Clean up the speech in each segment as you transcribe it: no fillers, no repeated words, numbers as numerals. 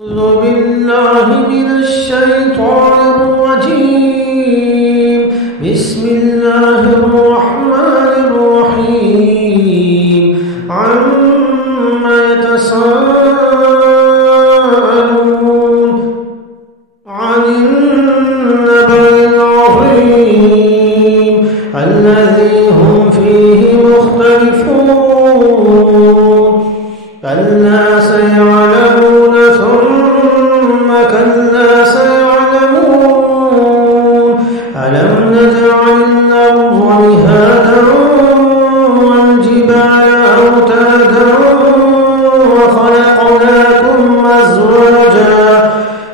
أعوذ بالله من الشيطان الرجيم. بسم الله الرحمن الرحيم. عما يتساءلون عن النبأ العظيم الذي هم فيه مختلفون. كلا سيعلمون ثم كلا سيعلمون. ألم نجعل الأرض مهادا والجبال أوتادا وخلقناكم أزواجا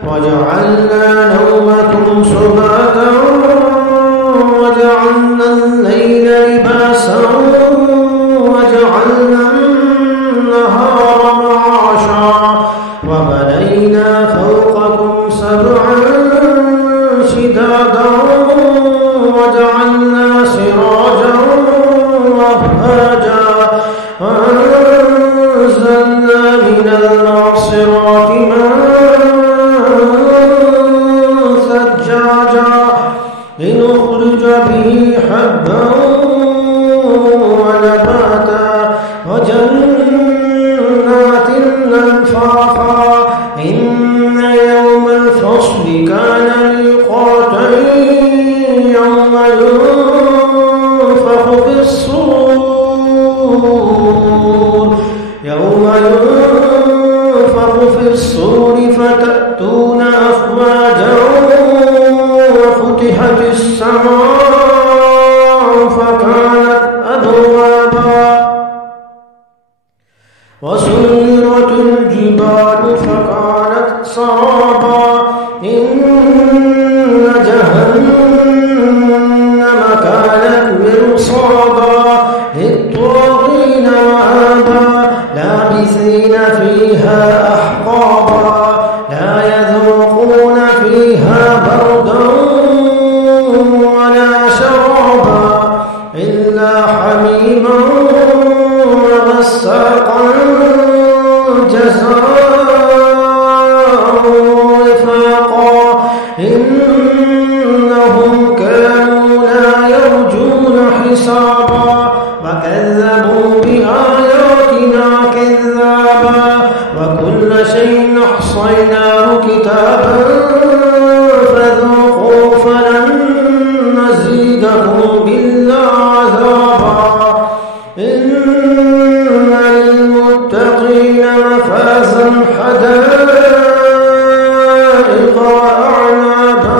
وجعلنا نومكم سباتا وجعلنا الليل لباسا وجعلنا النهار معاشا وبنينا فوقكم سبعا شدادا وجعلنا سراجا وهاجا وأنزلنا من المعصرات ماء ثجاجا لنخرج به حبا ونباتا وجنات ألفافا. إن يوم الفصل كان ميقاتا يوم ينفخ في الصور فتأتون أفواجا وفتحت السماء فكانت أبوابا وسيرت الجبال فكانت سرابا. إن جهنم كانت مرصادا للطاغين مآبا لابثين فيها أحقابا لا يذوقون فيها بردا ولا شرابا إلا حميما وغساقا جزاء وفاقا. إنهم كانوا لا يرجون حسابا وكذبوا بآياتنا كذابا وكل شيء أحصيناه كتابا فذوقوا فلن نزيدكم إلا عذابا. إن للمتقين مفازا حدائق وأعنابا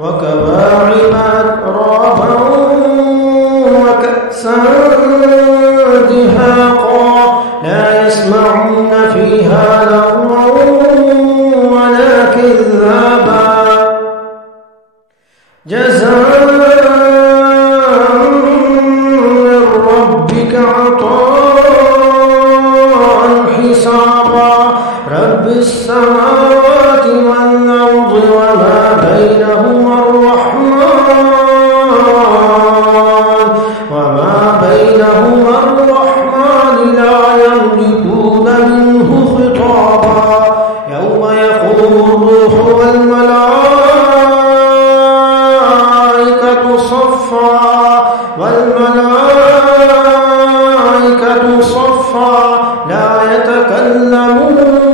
وكواعب أترابا وكأسا دهاقا لا يسمعون فيها لغوا ولا كذابا جزاء من ربك عطاء حسابا. رب السماوات والأرض وما بينهما الرحمن لا يملكون منه خطابا. يوم يقوم الروح والملائكة صفا لا يتكلمون